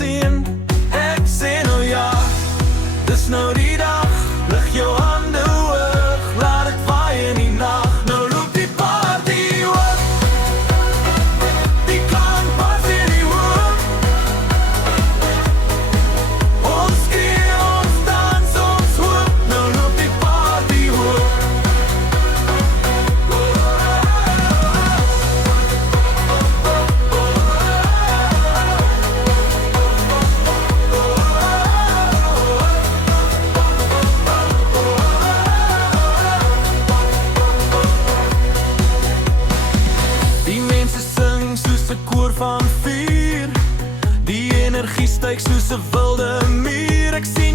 sien. Ek sê nou ja, dis nou die dag. Lig jou hande hoog, laat het waai in die nag. Nou loop die party hoog, die klank pas in die hoek. Ons skree, ons dans, ons hoop. Nou loop die party hoog. Die mense sing soos 'n koor van vuur. Die energie styg soos 'n wilde muur. Ek sien